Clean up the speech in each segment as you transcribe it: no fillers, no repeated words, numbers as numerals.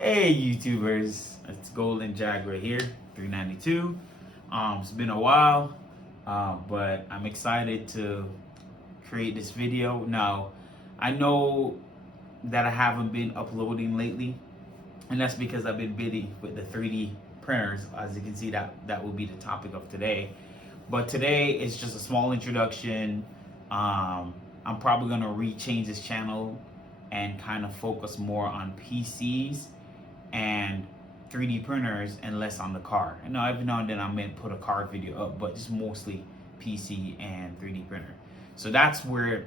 Hey YouTubers, it's Golden Jaguar here, 392. It's been a while, but I'm excited to create this video. Now, I know that I haven't been uploading lately, and that's because I've been busy with the 3D printers. As you can see, that will be the topic of today. But today is just a small introduction. I'm probably gonna rechange this channel and kind of focus more on PCs and 3D printers and less on the car. I know every now and then I may put a car video up, but it's mostly PC and 3D printer. So that's where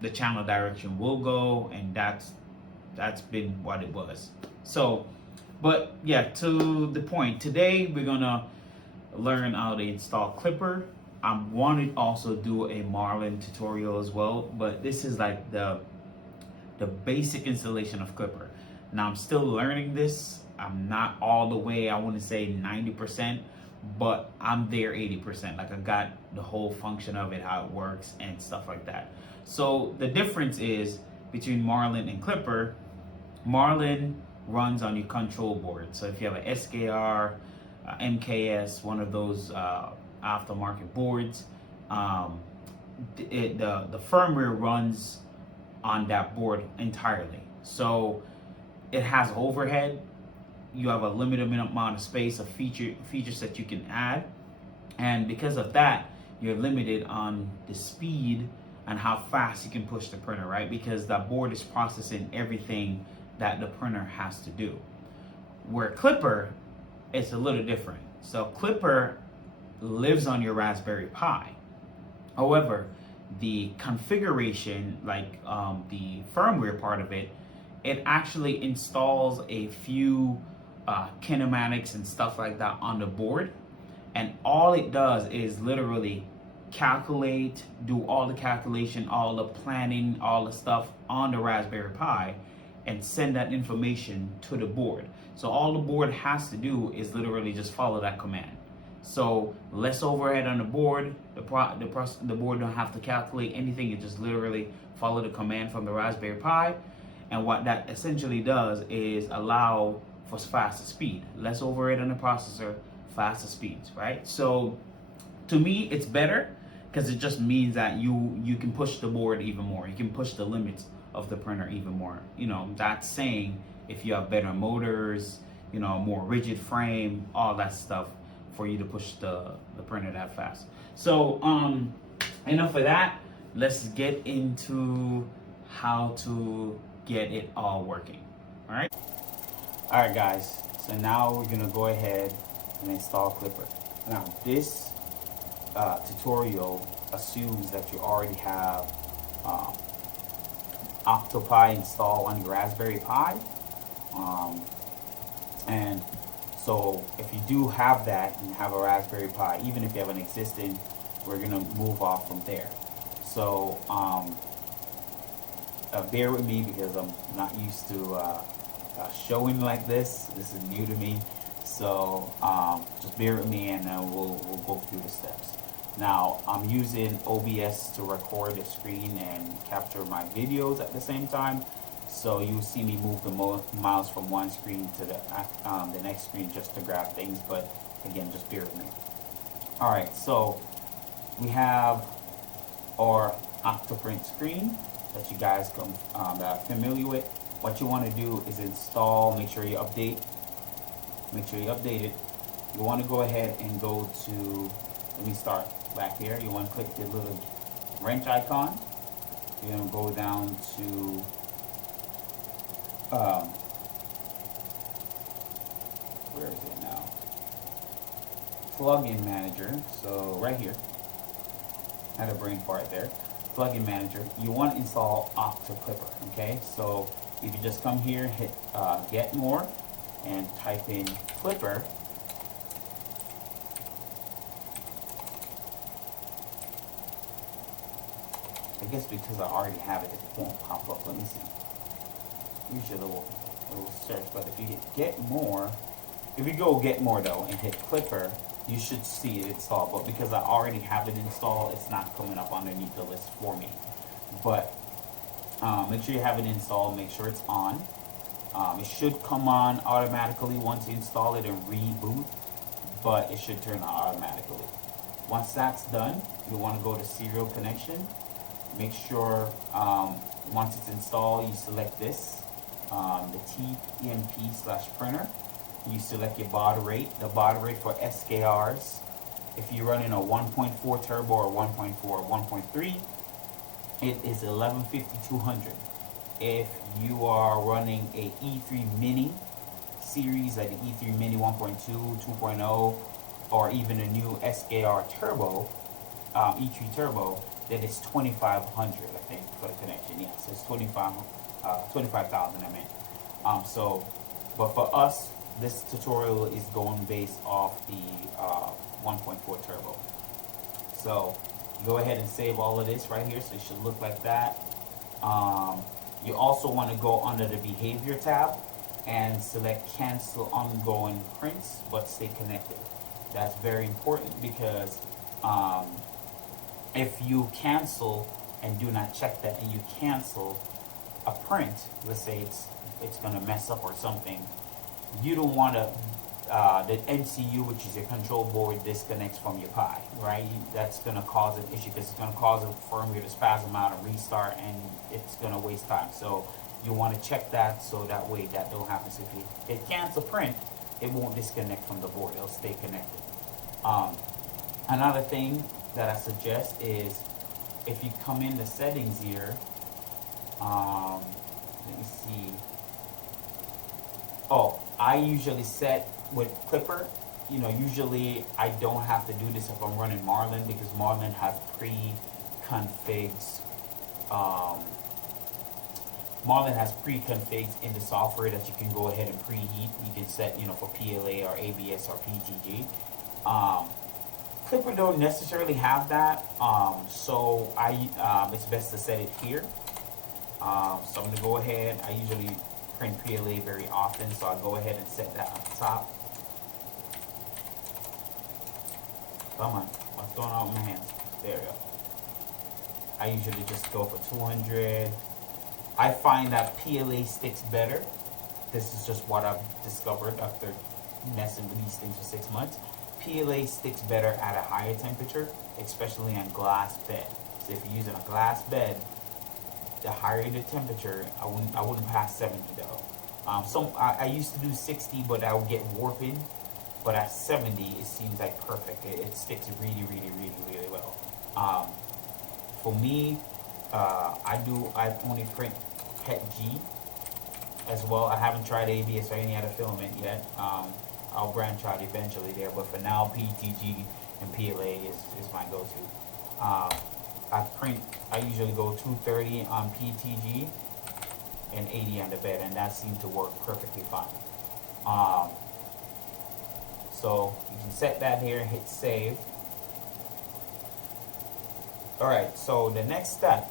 the channel direction will go, and that's been what it was. So, but yeah, to the point, today we're gonna learn how to install Klipper. I wanted to also do a Marlin tutorial as well, but this is like the basic installation of Klipper. Now I'm still learning this. I'm not all the way, I wouldn't say 90%, but I'm there 80%. Like I got the whole function of it, how it works and stuff like that. So the difference is between Marlin and Klipper. Marlin runs on your control board. So if you have an SKR, MKS, one of those aftermarket boards, the firmware runs on that board entirely. So it has overhead. You have a limited amount of space of features that you can add, and because of that, you're limited on the speed and how fast you can push the printer, right? Because that board is processing everything that the printer has to do. Where Klipper, it's a little different. So Klipper lives on your Raspberry Pi. However, the configuration, like the firmware part of it, it actually installs a few kinematics and stuff like that on the board, and all it does is literally calculate, do all the calculation, all the planning, all the stuff on the Raspberry Pi, and send that information to the board. So all the board has to do is literally just follow that command. So less overhead on the board. The board don't have to calculate anything. It just literally follow the command from the Raspberry Pi. And what that essentially does is allow for faster speed. Less overhead on the processor, faster speeds, right? So to me, it's better because it just means that you can push the board even more. You can push the limits of the printer even more. You know, that's saying if you have better motors, you know, more rigid frame, all that stuff, for you to push the printer that fast. So enough of that. Let's get into how to get it all working. All right guys, so now we're gonna go ahead and install Klipper. Now this tutorial assumes that you already have OctoPrint installed on your Raspberry Pi, and so if you do have that and have a Raspberry Pi, even if you have an existing, we're gonna move off from there. So bear with me because I'm not used to showing like this. This is new to me. So just bear with me, and then we'll go through the steps. Now I'm using OBS to record the screen and capture my videos at the same time. So you'll see me move the mouse from one screen to the next screen just to grab things. But again, just bear with me. All right, so we have our OctoPrint screen that you guys that are familiar with. What you want to do is install. Make sure you update. Make sure you update it. You want to go ahead and go to. Let me start back here. You want to click the little wrench icon. You're gonna go down to where is it now? Plugin manager. So right here, I had a brain fart there. Plugin manager. You want to install OctoClipper. Okay, so if you just come here, hit get more, and type in Klipper. I guess because I already have it, it won't pop up. Let me see. Usually it will search, but if you get more, if you go get more though and hit Klipper, you should see it installed. But because I already have it installed, it's not coming up underneath the list for me. But make sure you have it installed. Make sure it's on. It should come on automatically once you install it and reboot, but it should turn on automatically. Once that's done, you want to go to serial connection. Make sure once it's installed, you select this, the TEMP/printer. You select your baud rate. The baud rate for SKRs, if you're running a 1.4 turbo or 1.4 or 1.3, it is 1150-200. If you are running a E3 Mini series, like the E3 Mini 1.2, 2.0, or even a new SKR Turbo, E3 Turbo, that is 2,500, I think, for the connection. Yes, it's 25,000. I meant. But for us, this tutorial is going based off the 1.4 turbo. So go ahead and save all of this right here. So it should look like that. You also want to go under the behavior tab and select cancel ongoing prints, but stay connected. That's very important because if you cancel and do not check that, and you cancel a print, let's say it's gonna mess up or something, you don't want to the MCU, which is your control board, disconnects from your Pi, right? That's gonna cause an issue because it's gonna cause a firmware to spasm out and restart, and it's gonna waste time. So you want to check that so that way that don't happen. So if it cancel print, it won't disconnect from the board; it'll stay connected. Another thing that I suggest is if you come in the settings here, let me see. Oh, I usually set with Klipper, usually I don't have to do this if I'm running Marlin, because Marlin has pre-configs. Marlin has pre-configs in the software that you can go ahead and preheat. You can set, for PLA or ABS or PTG. Klipper don't necessarily have that, so it's best to set it here. So I'm going to go ahead. I usually print PLA very often, so I'll go ahead and set that up top. Come on, what's going on with my hands? There we go. I usually just go for 200. I find that PLA sticks better. This is just what I've discovered after messing with these things for 6 months. PLA sticks better at a higher temperature, especially on glass bed. So if you're using a glass bed, the higher the temperature, I wouldn't pass 70 though. I used to do 60, but I would get warping. But at 70, it seems like perfect. It sticks really, really, really, really well. For me, I only print PET G as well. I haven't tried ABS or any other filament yet. I'll branch out eventually there, but for now, PTG and PLA is my go-to. I usually go 230 on PTG and 80 on the bed, and that seemed to work perfectly fine. So you can set that here and hit save. Alright, so the next step,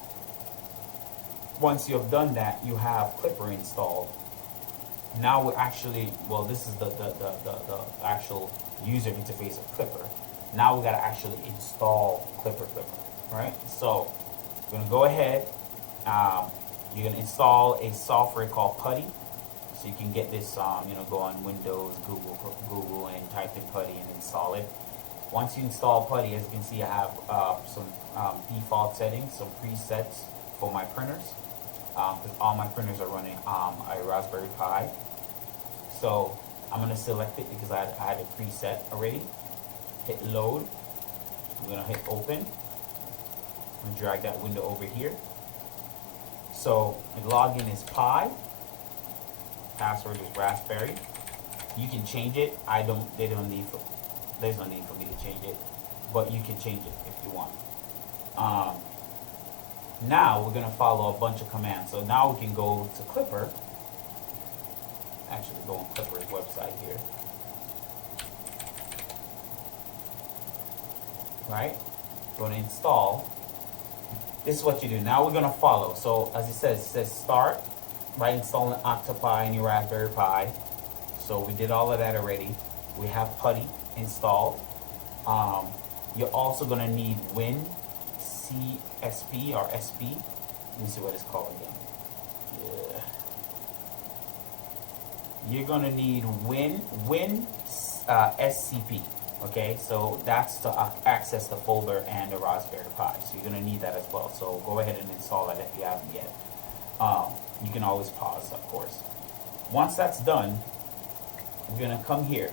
once you have done that, you have Klipper installed. Now we're actually, this is the actual user interface of Klipper. Now we gotta actually install Klipper, right? So we're gonna go ahead. You're gonna install a software called Putty. So you can get this, go on Windows, Google, and type in Putty and install it. Once you install Putty, as you can see, I have some default settings, some presets for my printers, because all my printers are running a Raspberry Pi. So I'm going to select it because I had a preset already. Hit load. I'm going to hit open. I'm drag that window over here. So the login is Pi, password is Raspberry. You can change it. There's no need for me to change it, but you can change it if you want. Now we're gonna follow a bunch of commands. So now we can go to Klipper. Actually, go on Klipper's website here. Right? Go to install. This is what you do. Now we're gonna follow. So as it says start by installing OctoPrint in your Raspberry Pi. So we did all of that already. We have Putty installed. You're also gonna need WinCSP or SP. Let me see what it's called again. Yeah. You're gonna need SCP. Okay, so that's to access the folder and the Raspberry Pi. So you're gonna need that as well. So go ahead and install that if you haven't yet. You can always pause, of course. Once that's done, we're gonna come here.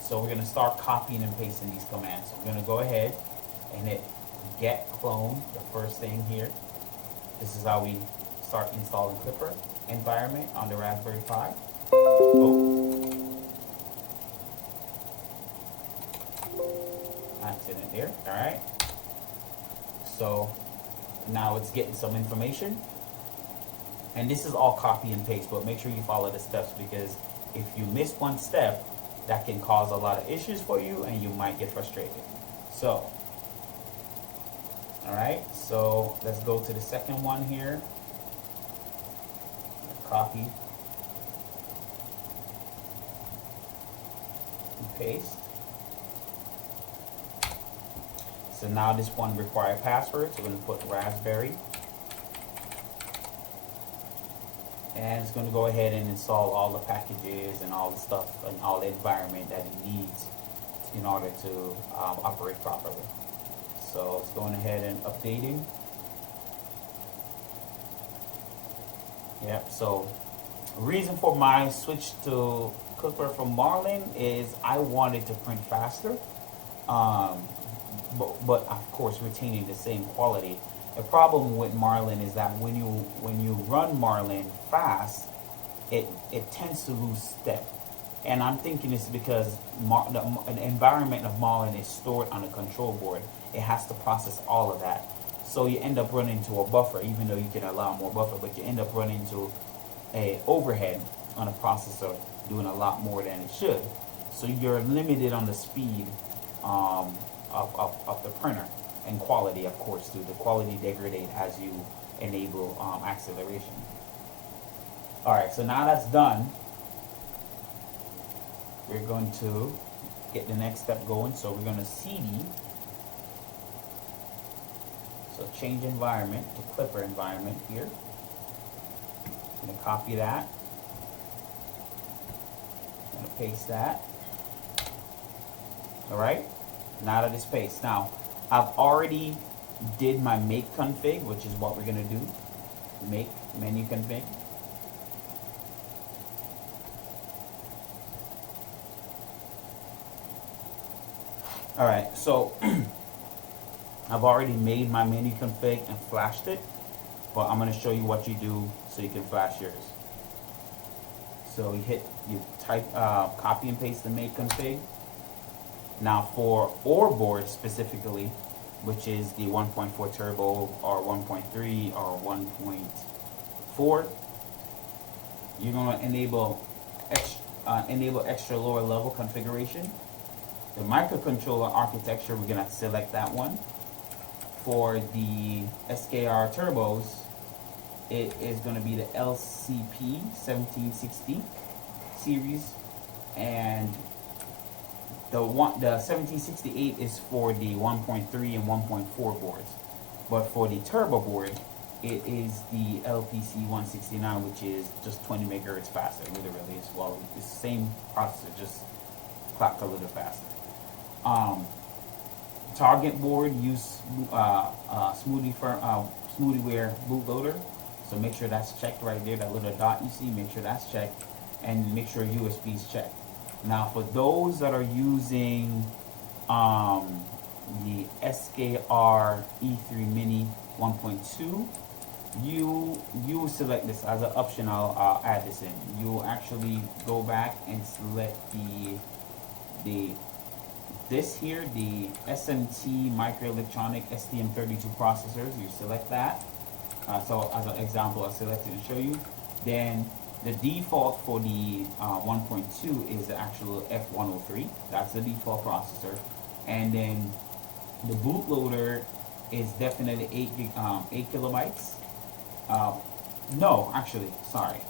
So we're gonna start copying and pasting these commands. So we're gonna go ahead and hit get clone, the first thing here. This is how we start installing Klipper environment on the Raspberry Pi. Oh. Accident there. All right. So now it's getting some information. And this is all copy and paste, but make sure you follow the steps, because if you miss one step, that can cause a lot of issues for you and you might get frustrated. So, all right, so let's go to the second one here. Copy and paste. So now this one requires password, so we're going to put Raspberry. And it's going to go ahead and install all the packages and all the stuff and all the environment that it needs in order to operate properly. So it's going ahead and updating. Yep, so reason for my switch to Klipper from Marlin is I wanted to print faster, but of course retaining the same quality. The problem with Marlin is that when you run Marlin fast, it tends to lose step. And I'm thinking it's because the environment of Marlin is stored on a control board. It has to process all of that. So you end up running into a buffer, even though you can allow more buffer, but you end up running into a overhead on a processor doing a lot more than it should. So you're limited on the speed of the printer. And quality, of course, too. The quality degrades as you enable acceleration. All right, so now that's done, we're going to get the next step going. So we're going to CD. So change environment to Klipper environment here. I'm going to copy that. I'm going to paste that. All right, now that it's pasted. Now, I've already did my make config, which is what we're going to do. Make menu config. All right, so I've already made my menu config and flashed it, but I'm going to show you what you do so you can flash yours. So you type, copy and paste the make config. Now for OR board specifically, which is the 1.4 turbo or 1.3 or 1.4, you're going to enable extra lower level configuration. The microcontroller architecture, we're going to select that one. For the SKR turbos, it is going to be the LCP 1760 series, and the 1768 is for the 1.3 and 1.4 boards. But for the turbo board, it is the LPC 169, which is just 20 megahertz faster, literally. It's the same processor, just clocked a little faster. Target board use SmoothieWare bootloader, so make sure that's checked right there. That little dot you see, make sure that's checked, and make sure USB is checked. Now, for those that are using the SKR E3 MINI 1.2, you select this as an option. I'll add this in. You actually go back and select this here, the SMT microelectronic STM32 processors. You select that. So as an example, I selected to show you. Then the default for the 1.2 is the actual F103. That's the default processor. And then the bootloader is definitely 8 kilobytes. No, actually, sorry.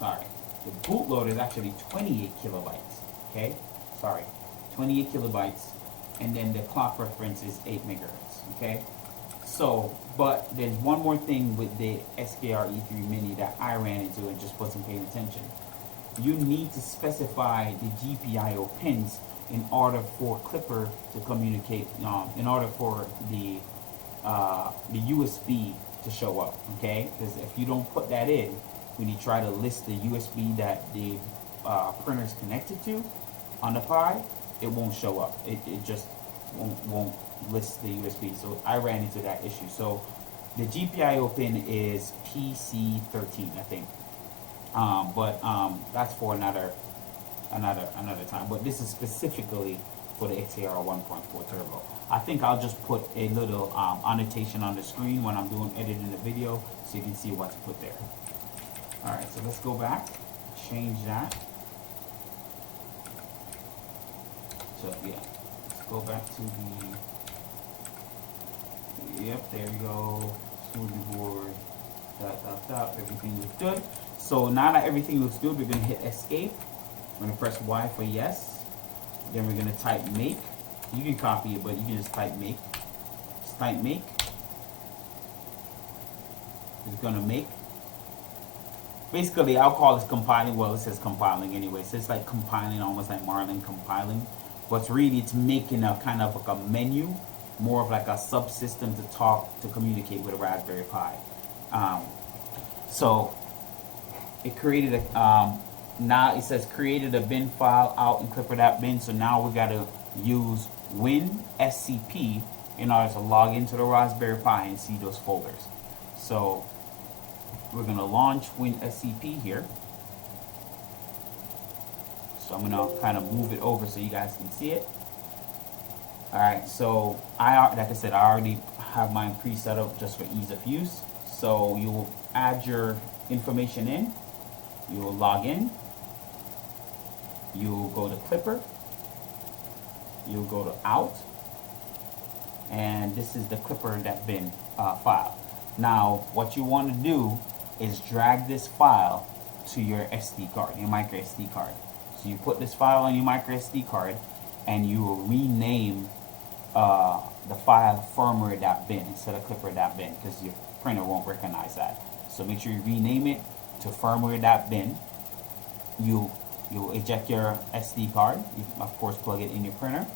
The bootloader is actually 28 kilobytes. Okay, sorry, 28 kilobytes. And then the clock reference is 8 megahertz. Okay, so but there's one more thing with the SKR E3 MINI that I ran into and just wasn't paying attention. You need to specify the GPIO pins in order for Klipper to communicate. In order for the USB to show up, okay? Because if you don't put that in, when you try to list the USB that the printer is connected to on the Pi, it won't show up. It just won't list the USB. So I ran into that issue. So the GPIO pin is PC13, I think. But that's for another time. But this is specifically for the XAR 1.4 Turbo. I think I'll just put a little annotation on the screen when I'm editing the video, so you can see what to put there. All right, so let's go back, change that. So yeah, let's go back to yep, there you go, smoothie board, everything looks good. So now that everything looks good, we're gonna hit escape. We're gonna press Y for yes. Then we're gonna type make. You can copy it, but you can just type make. Just type make. It's gonna make. Basically, I'll call this compiling. Well, it says compiling anyway. So it's like compiling, almost like Marlin compiling. But really, it's making a kind of like a menu, more of like a subsystem to communicate with a Raspberry Pi. So it created a, now it says created a bin file out in Klipper.bin. So now we gotta use WinSCP in order to log into the Raspberry Pi and see those folders. So we're gonna launch WinSCP here. So I'm gonna kind of move it over so you guys can see it. All right, so like I said, I already have mine pre-set up just for ease of use. So you will add your information in, you will log in, you will go to Klipper, you'll go to out, and this is the Klipper.bin file. Now, what you want to do is drag this file to your SD card, your micro SD card. So you put this file on your micro SD card, and you will rename the file firmware.bin instead of Klipper.bin, because your printer won't recognize that. So make sure you rename it to firmware.bin. You eject your SD card. You, of course, plug it in your printer.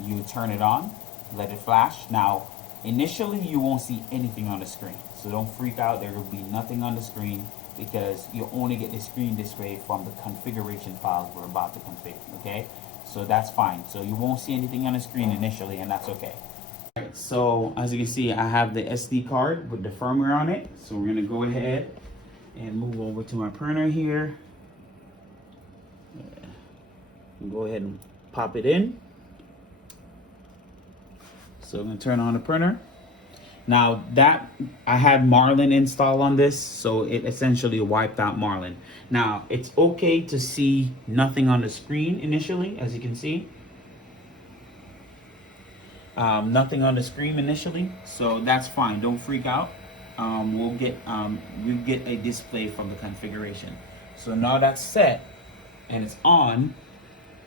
You turn it on, let it flash. Now, initially, you won't see anything on the screen. So don't freak out. There will be nothing on the screen because you only get the screen display from the configuration files we're about to configure, okay? So that's fine. So you won't see anything on the screen initially, and that's okay. All right, so as you can see, I have the SD card with the firmware on it. So we're gonna go ahead and move over to my printer here. Go ahead and pop it in. So I'm gonna turn on the printer. Now that I had Marlin installed on this, so it essentially wiped out Marlin. Now it's okay to see nothing on the screen initially, as you can see. Nothing on the screen initially, so that's fine. Don't freak out. We'll get a display from the configuration. So now that's set and it's on.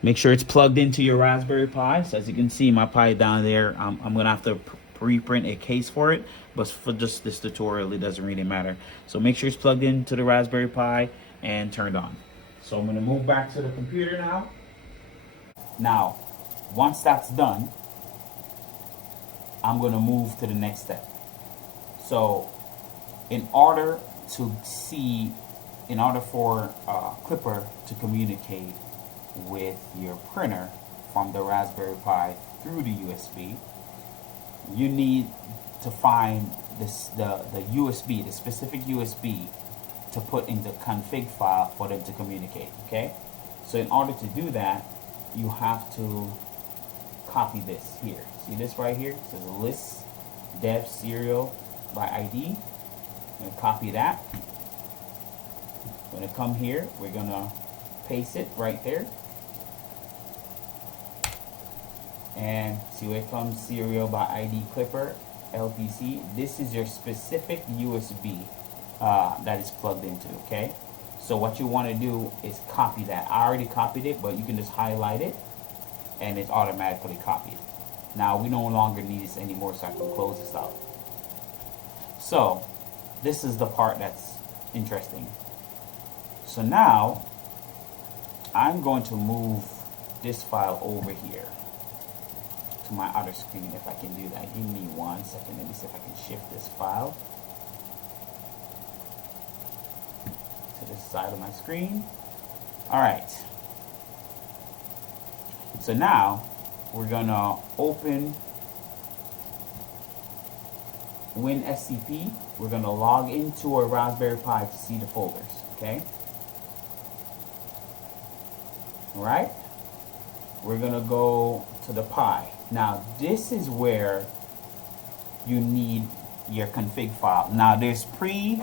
Make sure it's plugged into your Raspberry Pi. So as you can see, my Pi down there, I'm gonna have to pre-print a case for it, but for just this tutorial, it doesn't really matter. So make sure it's plugged into the Raspberry Pi and turned on. So I'm gonna move back to the computer now. Now, once that's done, I'm gonna move to the next step. So in order for Klipper to communicate with your printer from the Raspberry Pi through the USB, you need to find the USB, the specific USB to put in the config file for them to communicate. Okay, so in order to do that, you have to copy this here. See this right here? It says list dev serial by ID. I'm gonna copy that. I'm gonna come here. We're gonna paste it right there. And see where it comes, serial by ID Klipper LPC. This is your specific USB that is plugged into. Okay, so what you want to do is copy that. I already copied it, but you can just highlight it and it's automatically copied. Now we no longer need this anymore, so I can close this out. So this is the part that's interesting. So now I'm going to move this file over here to my other screen, if I can do that. Give me 1 second. Let me see if I can shift this file to this side of my screen. Alright. So now we're gonna open WinSCP. We're gonna log into a Raspberry Pi to see the folders. Okay. Alright. We're gonna go to the Pi. Now this is where you need your config file. Now there's pre-set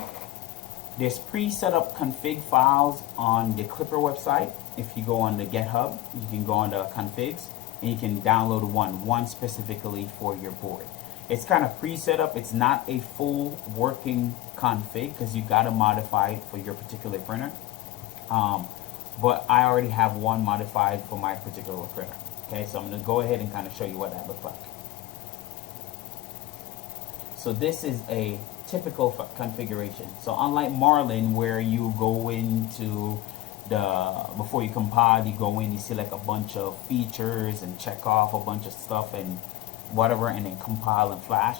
up config files on the Klipper website. If you go on the GitHub, you can go on the configs and you can download one specifically for your board. It's kind of pre-set up. It's not a full working config because you got to modify it for your particular printer. But I already have one modified for my particular printer. Okay, so I'm going to go ahead and kind of show you what that looks like. So this is a typical configuration. So unlike Marlin, where you go into before you compile, you go in, you select a bunch of features and check off a bunch of stuff and whatever, and then compile and flash.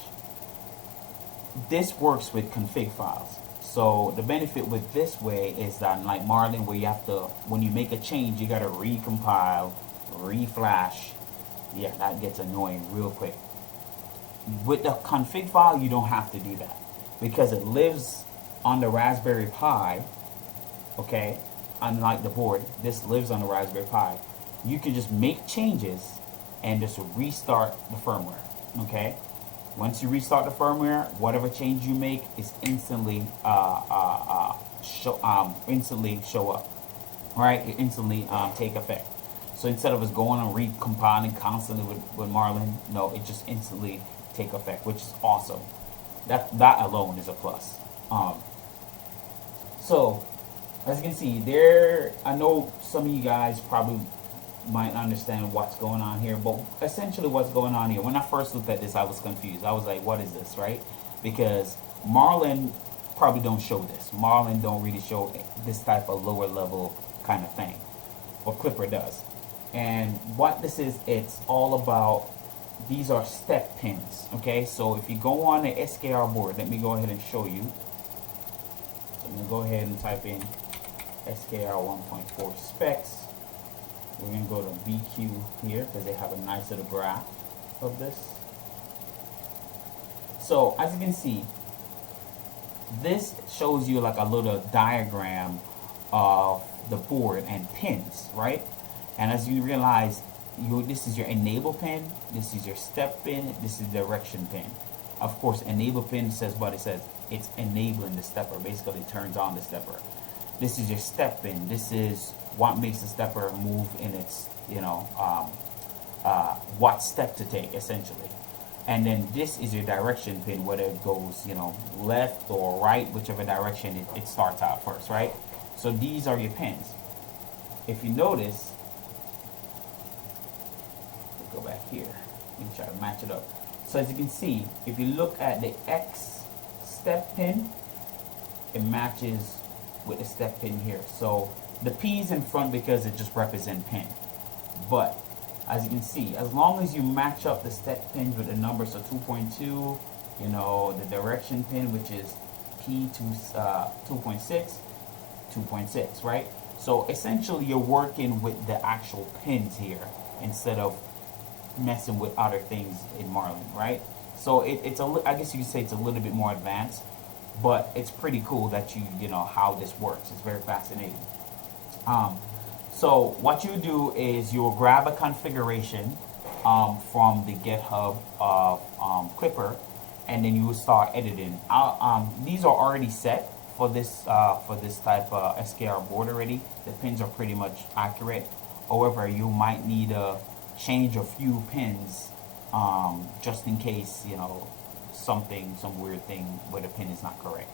This works with config files. So the benefit with this way is that, like Marlin, where you have to, when you make a change, you got to recompile, reflash. Yeah, that gets annoying real quick. With the config file, you don't have to do that because it lives on the Raspberry Pi. Okay, unlike the board, this lives on the Raspberry Pi. You can just make changes and just restart the firmware. Okay, once you restart the firmware, whatever change you make is instantly show up. Right, it instantly take effect. So instead of us going and recompiling constantly with Marlin, no, it just instantly take effect, which is awesome. That alone is a plus. So as you can see there, I know some of you guys probably might understand what's going on here, but essentially what's going on here, when I first looked at this, I was confused. I was like, what is this, right? Because Marlin probably don't show this. Marlin don't really show this type of lower level kind of thing, but Klipper does. And what this is, it's all about, these are step pins. Okay, so if you go on the SKR board, let me go ahead and show you. So I'm gonna go ahead and type in SKR 1.4 specs. We're gonna go to BQ here because they have a nice little graph of this. So as you can see, this shows you like a little diagram of the board and pins, right? And as you realize, this is your enable pin, this is your step pin, this is direction pin. Of course, enable pin says what it says. It's enabling the stepper, basically turns on the stepper. This is your step pin. This is what makes the stepper move in its, what step to take, essentially. And then this is your direction pin, whether it goes, left or right, whichever direction it starts out first, right? So these are your pins. If you notice, go back here and try to match it up. So as you can see, if you look at the X step pin, it matches with the step pin here. So the P is in front because it just represents pin. But as you can see, as long as you match up the step pins with the numbers, so 2.2, the direction pin, which is P to 2.6, 2.6, right? So essentially you're working with the actual pins here instead of messing with other things in Marlin, right? So I guess you could say it's a little bit more advanced, but it's pretty cool that you know how this works. It's very fascinating. Um, so what you do is you'll grab a configuration from the GitHub of Klipper, and then you will start editing. These are already set for this type of SKR board already. The pins are pretty much accurate. However, you might need to change a few pins just in case, you know, some weird thing where the pin is not correct.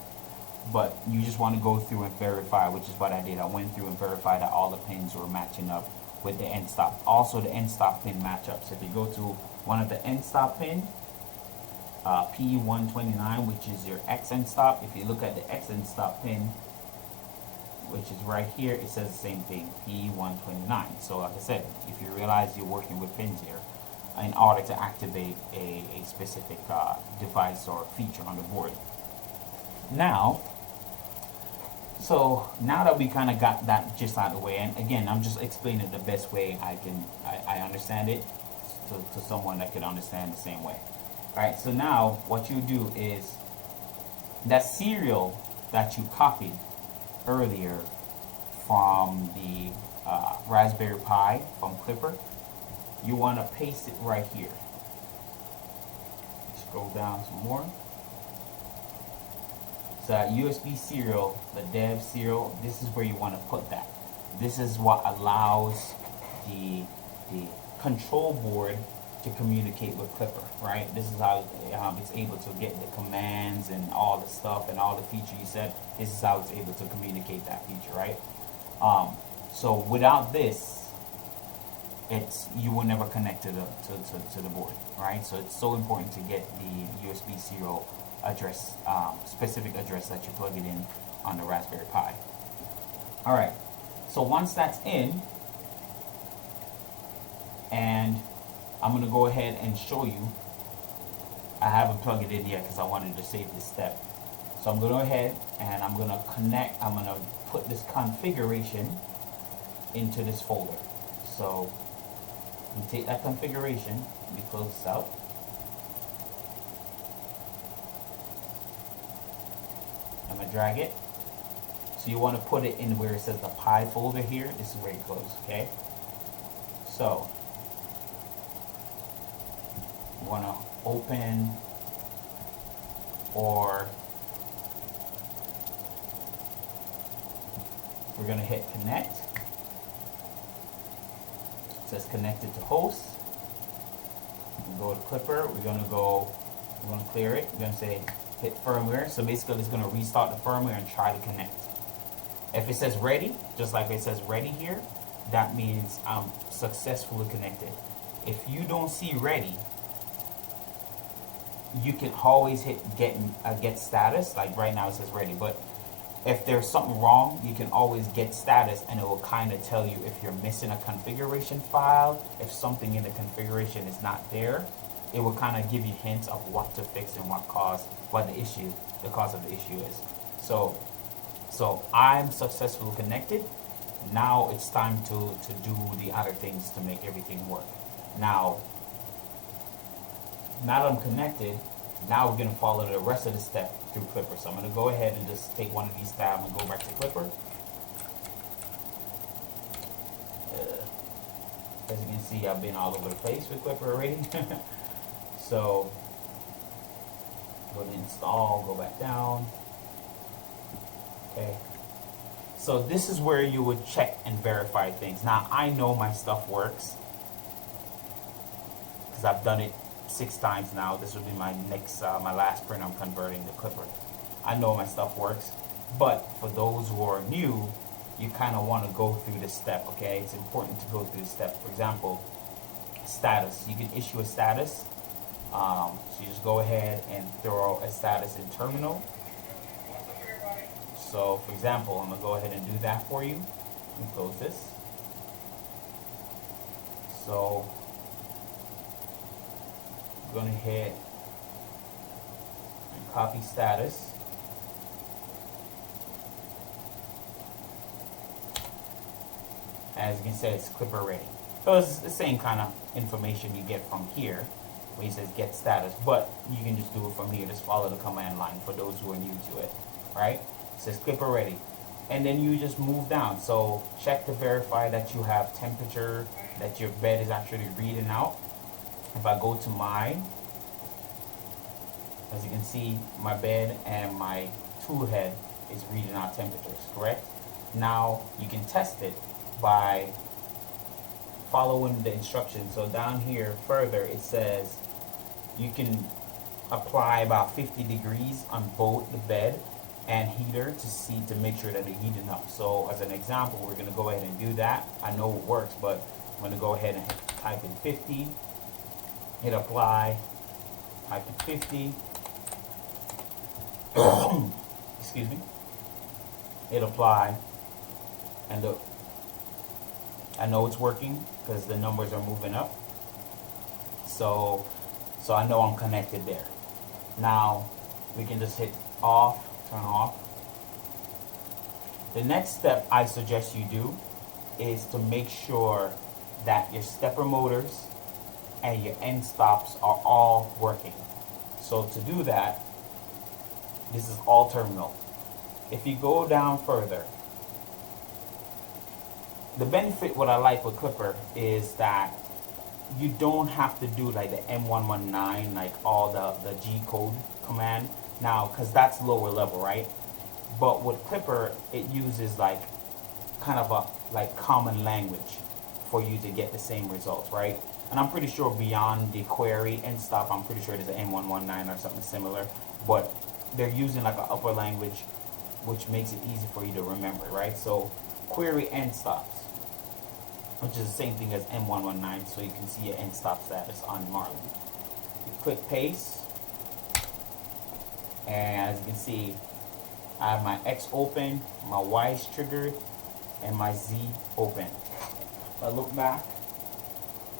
But you just want to go through and verify, which is what I did. I went through and verified that all the pins were matching up with the end stop. Also, the end stop pin matchups. If you go to one of the end stop pin, P129, which is your X end stop. If you look at the X end stop pin, which is right here, it says the same thing, P129. So like I said, if you realize you're working with pins here, in order to activate a specific device or feature on the board. Now, so now that we kind of got that just out of the way, and again, I'm just explaining the best way I understand it to someone that can understand the same way. All right, so now what you do is that serial that you copied earlier from the Raspberry Pi from Klipper, you want to paste it right here. Scroll down some more. So that USB serial, the dev serial, this is where you want to put that. This is what allows the control board to communicate with Klipper, right? This is how it's able to get the commands and all the stuff and all the feature you said. This is how it's able to communicate that feature, right? So without this, you will never connect to the board, right? So it's so important to get the USB serial address, specific address that you plug it in on the Raspberry Pi. All right, so once that's in, and I'm gonna go ahead and show you, I haven't plugged it in yet because I wanted to save this step. So I'm gonna go ahead and I'm gonna put this configuration into this folder. So you take that configuration, let me close this out. I'm gonna drag it. So you want to put it in where it says the Pi folder here. This is where it goes, okay? So you want to open, or we're gonna hit connect. It says connected to host. We go to Klipper. We're gonna clear it. We're gonna say hit firmware. So basically it's gonna restart the firmware and try to connect. If it says ready, just like it says ready here, that means I'm successfully connected. If you don't see ready, you can always hit get status. Like right now it says ready, but if there's something wrong, you can always get status, and it will kind of tell you if you're missing a configuration file, if something in the configuration is not there. It will kind of give you hints of what to fix and what cause of the issue is. So I'm successfully connected. Now it's time to do the other things to make everything work. Now that I'm connected, now we're gonna follow the rest of the step through Klipper. So I'm gonna go ahead and just take one of these tabs and go back to Klipper. As you can see, I've been all over the place with Klipper already. So go to install, go back down. Okay. So this is where you would check and verify things. Now I know my stuff works because I've done it 6 times now. This will be my last print I'm converting to Klipper. I know my stuff works, but for those who are new, you kind of want to go through this step, okay? It's important to go through this step. For example, status. You can issue a status. So you just go ahead and throw a status in terminal. So for example, I'm going to go ahead and do that for you. Let me close this. So I'm going to hit and copy status. As you can see, it's Klipper ready. So it's the same kind of information you get from here. where it says get status, but you can just do it from here. Just follow the command line for those who are new to it, right? It says Klipper ready. And then you just move down. So check to verify that you have temperature, that your bed is actually reading out. If I go to mine, as you can see, my bed and my tool head is reading out temperatures, correct? Now you can test it by following the instructions. So down here further, it says you can apply about 50 degrees on both the bed and heater to make sure that they're heating up. So as an example, we're going to go ahead and do that. I know it works, but I'm going to go ahead and type in 50, hit apply, type in 50, excuse me, hit apply, and look, I know it's working because the numbers are moving up. So I know I'm connected there. Now we can just hit off, turn off. The next step I suggest you do is to make sure that your stepper motors and your end stops are all working. So to do that, this is all terminal. If you go down further, the benefit, what I like with Klipper, is that you don't have to do like the M119, like all the G code command now, because that's lower level, right? But with Klipper, it uses like kind of a like common language for you to get the same results, right? And I'm pretty sure beyond the query and stuff, I'm pretty sure there's an M119 or something similar, but they're using like an upper language, which makes it easy for you to remember, right? So query end stops, which is the same thing as M119, so you can see your end stop status on Marlin. You click paste, and as you can see, I have my X open, my Y is triggered, and my Z open. If I look back,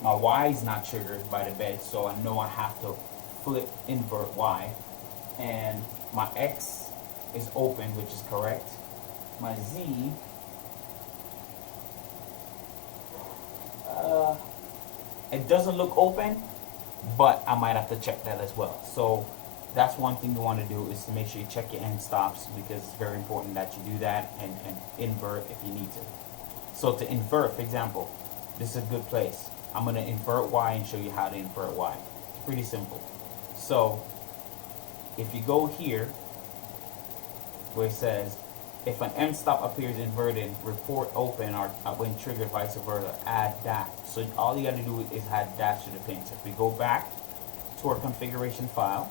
my Y is not triggered by the bed, so I know I have to flip invert Y. And my X is open, which is correct. My Z, it doesn't look open, but I might have to check that as well. So that's one thing you want to do, is to make sure you check your end stops, because it's very important that you do that, and invert if you need to. So to invert, for example, this is a good place. I'm going to invert Y and show you how to invert Y. It's pretty simple. So if you go here where it says, if an end stop appears inverted, report open, or when triggered, vice versa, add dash. So all you got to do is add dash to the pin. So if we go back to our configuration file,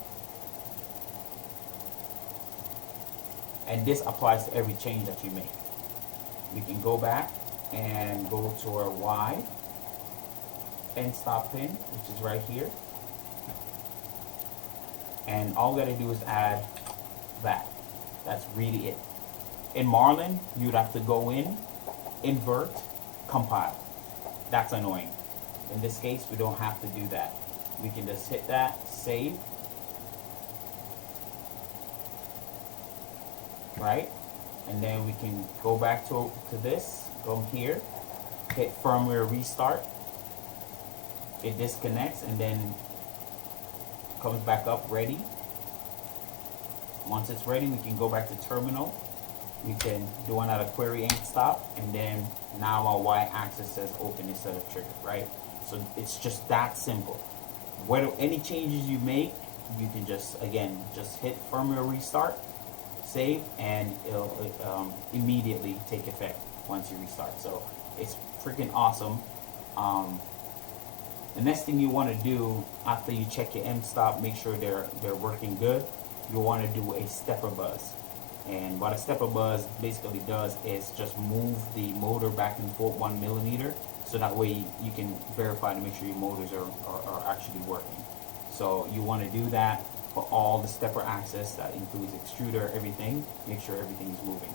and this applies to every change that you make. We can go back and go to our Y end stop pin, which is right here. And all we got to do is add that. That's really it. In Marlin, you'd have to go in, invert, compile. That's annoying. In this case, we don't have to do that. We can just hit that, save, right? And then we can go back to this, go here, hit firmware restart. It disconnects and then comes back up ready. Once it's ready, we can go back to terminal. We can do another query end stop, and then now our Y axis says open instead of triggered, right? So it's just that simple. Whether any changes you make, you can just, again, just hit firmware restart, save, and it'll immediately take effect once you restart. So it's freaking awesome. The next thing you want to do after you check your end stop, make sure they're working good, you want to do a stepper buzz. And what a stepper buzz basically does is just move the motor back and forth 1 millimeter, so that way you can verify to make sure your motors are actually working. So you want to do that for all the stepper access, that includes extruder, everything. Make sure everything is moving.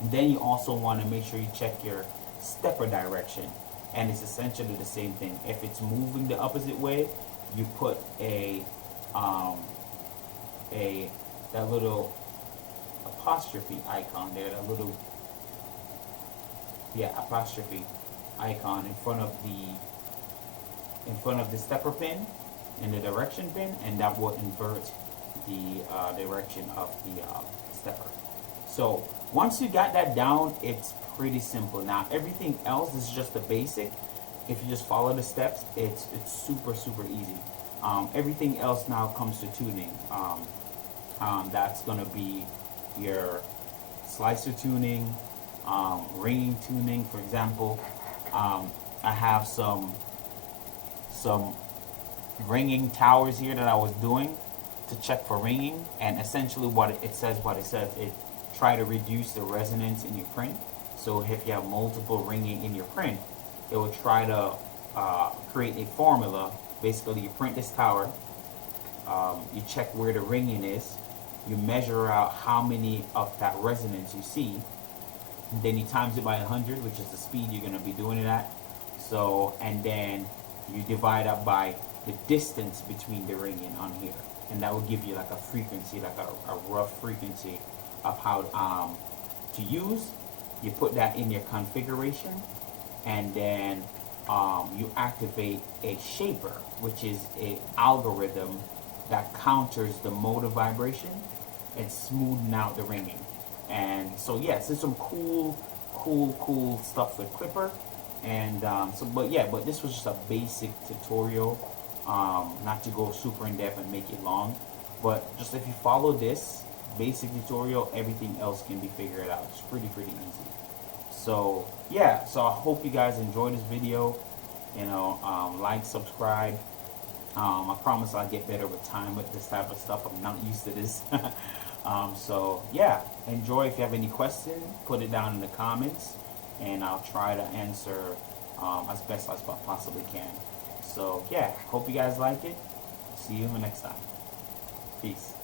And then you also want to make sure you check your stepper direction, and it's essentially the same thing. If it's moving the opposite way, you put that little apostrophe icon there, that little apostrophe icon in front of the stepper pin, in the direction pin, and that will invert the direction of the stepper. So once you got that down, it's pretty simple. Now everything else is just the basic. If you just follow the steps, it's super easy. Everything else now comes to tuning. That's gonna be your slicer tuning, ringing tuning. For example, I have some ringing towers here that I was doing to check for ringing, and essentially what it says, it try to reduce the resonance in your print. So if you have multiple ringing in your print, it will try to create a formula. Basically, you print this tower, you check where the ringing is, you measure out how many of that resonance you see, and then you times it by 100, which is the speed you're going to be doing it at. So, and then you divide up by the distance between the ringing on here, and that will give you like a frequency, like a rough frequency of how to use. You put that in your configuration, and then you activate a shaper, which is an algorithm that counters the motor vibration and smoothing out the ringing. And so yes, there's some cool stuff with Klipper. And but this was just a basic tutorial, not to go super in depth and make it long, but just if you follow this basic tutorial, everything else can be figured out. It's pretty easy. So yeah, so I hope you guys enjoyed this video. You know, like, subscribe. I promise I'll get better with time with this type of stuff. I'm not used to this. So yeah, enjoy. If you have any questions, put it down in the comments, and I'll try to answer as best as I possibly can. So yeah, hope you guys like it. See you next time. Peace.